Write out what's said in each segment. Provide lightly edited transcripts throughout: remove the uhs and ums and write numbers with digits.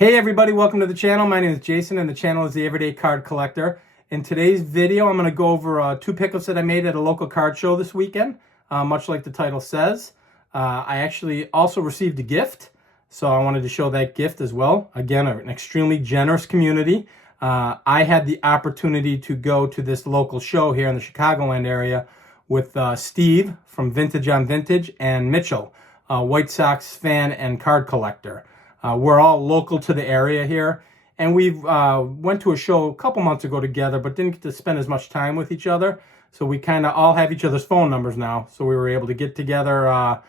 Hey everybody, welcome to the channel. My name is Jason and the channel is The Everyday Card Collector. In today's video, I'm going to go over two pickups that I made at a local card show this weekend, much like the title says. I actually also received a gift, so I wanted to show that gift as well. Again, an extremely generous community. I had the opportunity to go to this local show here in the Chicagoland area with Steve from Vintage on Vintage and Mitchell, a White Sox fan and card collector. We're all local to the area here, and we went to a show a couple months ago together, but didn't get to spend as much time with each other. So we kind of all have each other's phone numbers now. So we were able to get together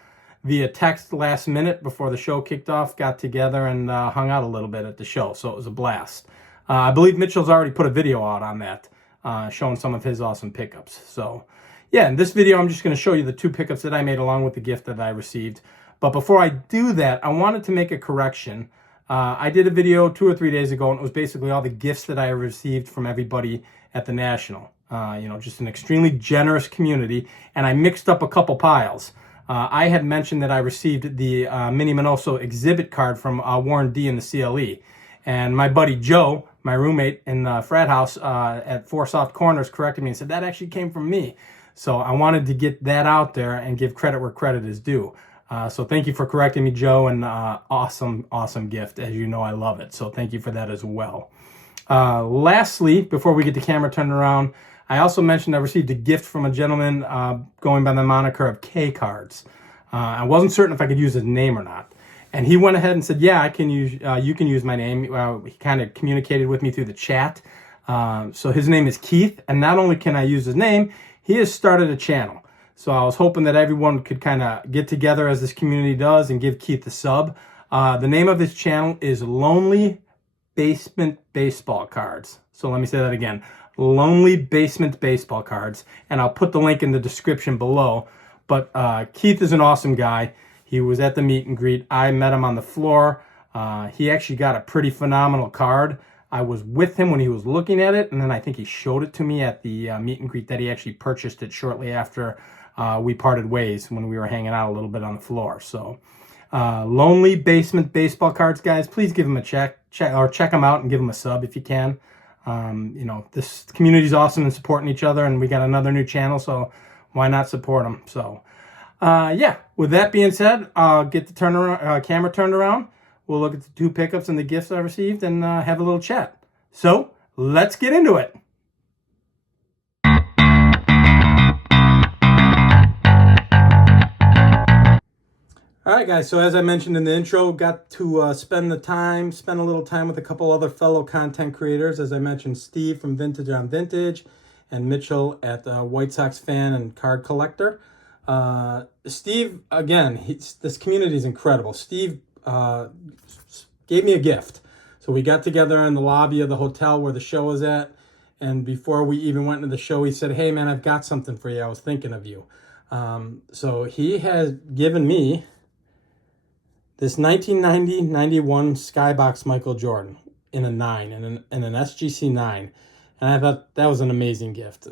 via text last minute before the show kicked off, got together and hung out a little bit at the show. So it was a blast. I believe Mitchell's already put a video out on that, showing some of his awesome pickups. So yeah, in this video, I'm just going to show you the two pickups that I made along with the gift that I received. But before I do that, I wanted to make a correction. I did a video 2 or 3 days ago, and it was basically all the gifts that I received from everybody at the National. Just an extremely generous community, and I mixed up a couple piles. I had mentioned that I received the Minnie Minoso exhibit card from Warren D in the CLE. And my buddy Joe, my roommate in the frat house at Four Soft Corners, corrected me and said, that actually came from me. So I wanted to get that out there and give credit where credit is due. So thank you for correcting me, Joe, and awesome gift. As you know, I love it. So thank you for that as well. Lastly, before we get the camera turned around, I also mentioned I received a gift from a gentleman going by the moniker of K Cards. I wasn't certain if I could use his name or not. And he went ahead and said, yeah, I can use, you can use my name. He kind of communicated with me through the chat. So his name is Keith. And not only can I use his name, he has started a channel. So I was hoping that everyone could kind of get together as this community does and give Keith a sub. The name of his channel is Lonely Basement Baseball Cards. So let me say that again. Lonely Basement Baseball Cards. And I'll put the link in the description below. But Keith is an awesome guy. He was at the meet and greet. I met him on the floor. He actually got a pretty phenomenal card. I was with him when he was looking at it. And then I think he showed it to me at the meet and greet that he actually purchased it shortly after we parted ways when we were hanging out a little bit on the floor. So Lonely Basement Baseball Cards, guys, please give him a check him out and give him a sub if you can. This community is awesome and supporting each other, and we got another new channel, so why not support them? So yeah, with that being said, I'll get the camera turned around. We'll look at the two pickups and the gifts I received and have a little chat. So let's get into it. All right, guys, so as I mentioned in the intro, got to spend a little time with a couple other fellow content creators. As I mentioned, Steve from Vintage on Vintage and Mitchell at White Sox fan and card collector. Steve, again, this community is incredible. Steve gave me a gift. So we got together in the lobby of the hotel where the show was at. And before we even went into the show, he said, hey, man, I've got something for you. I was thinking of you. So he has given me this 1990-91 Skybox Michael Jordan in a 9, in an SGC 9. And I thought that was an amazing gift.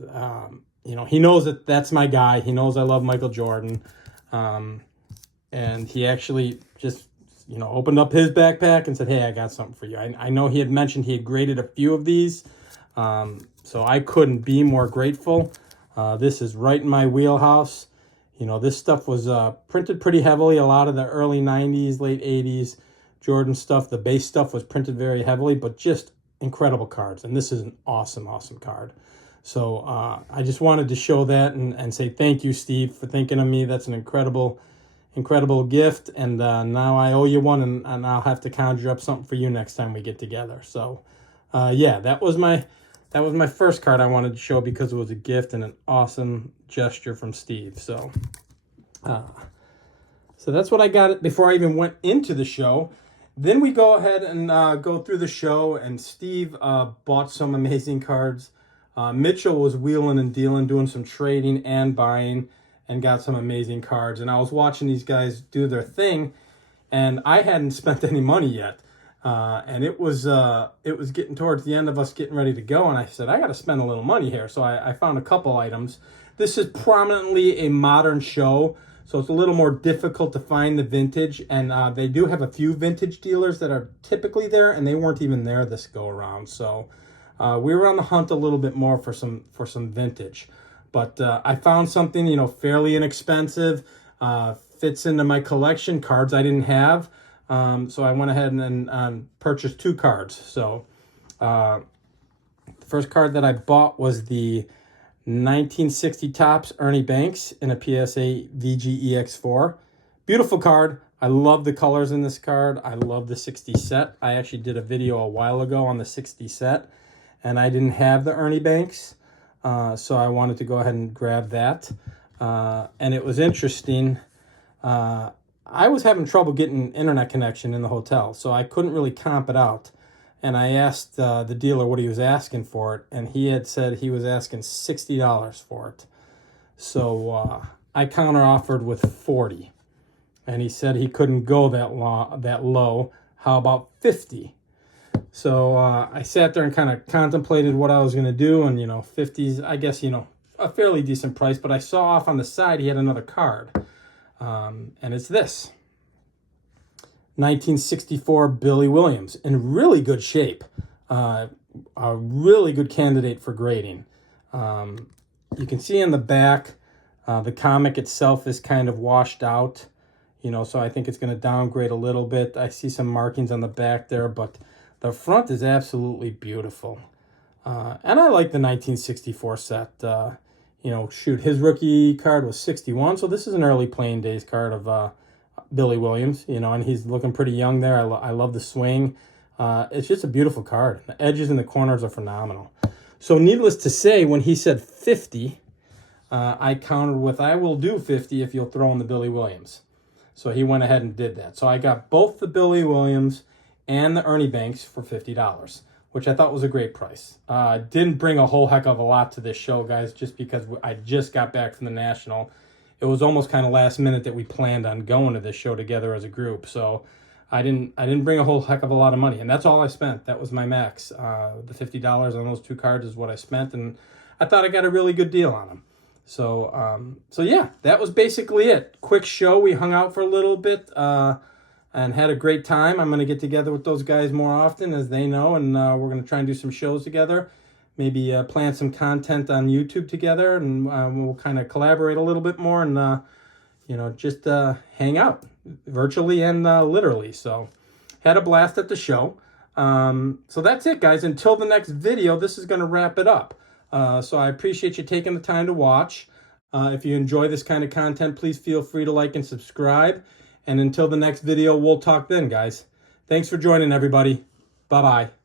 He knows that that's my guy. He knows I love Michael Jordan. And he actually just, opened up his backpack and said, hey, I got something for you. I know he had mentioned he had graded a few of these. So I couldn't be more grateful. This is right in my wheelhouse. This stuff was printed pretty heavily. A lot of the early 90s, late 80s Jordan stuff. The base stuff was printed very heavily, but just incredible cards. And this is an awesome card. So I just wanted to show that and say thank you, Steve, for thinking of me. That's an incredible gift. And now I owe you one, and I'll have to conjure up something for you next time we get together. So yeah, that was my first card I wanted to show because it was a gift and an awesome gesture from Steve. So that's what I got before I even went into the show. Then we go ahead and go through the show, and Steve bought some amazing cards. Mitchell was wheeling and dealing, doing some trading and buying, and got some amazing cards. And I was watching these guys do their thing, and I hadn't spent any money yet. And it was getting towards the end of us getting ready to go, and I said, I got to spend a little money here. So I found a couple items. This is prominently a modern show, So it's a little more difficult to find the vintage, and they do have a few vintage dealers that are typically there, and they weren't even there this go around. So we were on the hunt a little bit more for some vintage. But I found something, you know, fairly inexpensive, fits into my collection, cards I didn't have. So I went ahead and purchased 2 cards. So the first card that I bought was the 1960 Topps Ernie Banks in a PSA VGEX4. Beautiful card. I love the colors in this card. I love the 60 set. I actually did a video a while ago on the 60 set, and I didn't have the Ernie Banks, so I wanted to go ahead and grab that. And it was interesting. I was having trouble getting internet connection in the hotel, so I couldn't really comp it out. And I asked the dealer what he was asking for it, and he had said he was asking $60 for it. So I counter-offered with $40, and he said he couldn't go that low. How about $50? So I sat there and kind of contemplated what I was going to do, and, you know, 50's, I guess, you know, a fairly decent price. But I saw off on the side he had another card, and it's this. 1964 Billy Williams in really good shape. A really good candidate for grading. You can see in the back, the comic itself is kind of washed out, you know, so I think it's going to downgrade a little bit. I see some markings on the back there, but the front is absolutely beautiful. And I like the 1964 set. You know, shoot, his rookie card was 61, so this is an early playing days card of Billy Williams, you know, and he's looking pretty young there. I love the swing. It's just a beautiful card. The edges and the corners are phenomenal. So needless to say, when he said 50, I countered with, I will do 50 if you'll throw in the Billy Williams. So he went ahead and did that. So I got both the Billy Williams and the Ernie Banks for $50, which I thought was a great price. Didn't bring a whole heck of a lot to this show, guys, just because I just got back from the National. It was almost kind of last minute that we planned on going to this show together as a group. So I didn't bring a whole heck of a lot of money, and that's all I spent. That was my max. The $50 on those 2 cards is what I spent, and I thought I got a really good deal on them. So so yeah, that was basically it. Quick show. We hung out for a little bit and had a great time. I'm going to get together with those guys more often, as they know, and we're going to try and do some shows together. Maybe plan some content on YouTube together, and we'll kind of collaborate a little bit more and, you know, just hang out virtually and literally. So had a blast at the show. So that's it, guys. Until the next video, this is going to wrap it up. So I appreciate you taking the time to watch. If you enjoy this kind of content, please feel free to like and subscribe. And until the next video, we'll talk then, guys. Thanks for joining, everybody. Bye-bye.